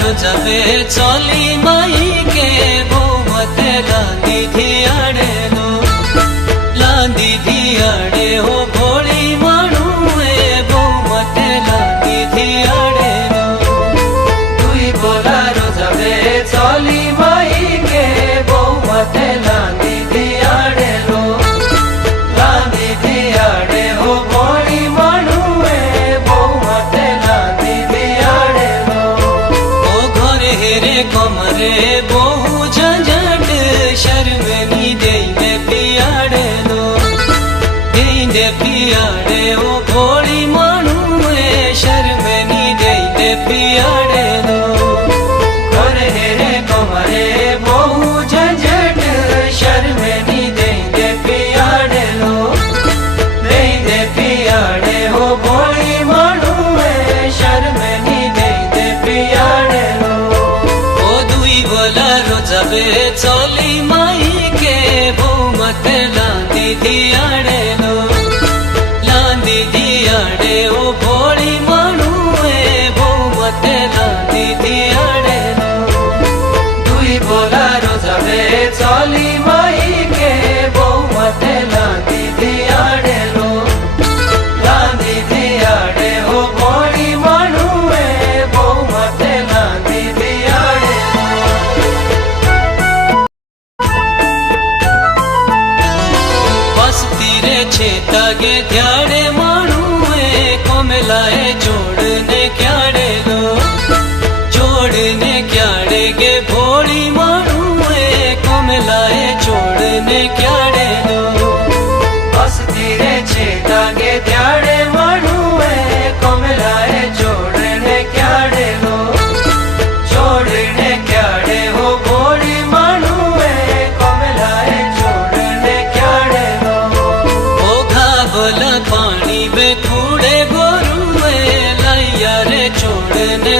रोजावे चली माई के बहुमत लादी धियाड़े लो लादी धियाड़े हो भोली मानुए बहुमत लादी धियाड़े लो तुई बोला रोजावे चली माई के बहुमत लादी धियाड़े लो लादी धियाड़े हो भोली मानुए बहुमत लादी धियाड़े लो ओ घरे हेरे कमरे बहु झंझट शर्मनी देने पियाड़े लो देने पियाड़े ओ भोली मानुए शर्मनी देने पियाड़े लो घरे हेरे कमरे बहु झंझट शर्मनी देने पियाड़े लो देने पियाड़े हो भोली मानुए शर्मनी देने पियाड़े लो ओ दुई बोला रोजावे चली माई के बहुमत लादी धियाड़े लो लादी धियाड़े ओ भोली मानुए बहुमत लादी धियाड़े लो दुई बोला रोजावे चली माई के बहुमत लादी धियाड़े लो लादी धियाड़े ओ भोली मानुए बहुमत लादी धियाड़े बसती रे छेतागे ध्याड़े मानुए कोमलाए जोड़ने क्याड़े लो जोड़ने क्याड़े गे भोली मानुए कोमलाए जोड़ने क्याड़े लो बसती रे छेतागे ध्याड़े मानुए कोमलाए जोड़ने क्याड़े लो जोड़ने क्याड़े हो भोली मानुए कोमलाए जोड़ने क्याड़े लो ओ घाबला पानी बे कूड़े गोरुए लाइया रे जोड़ने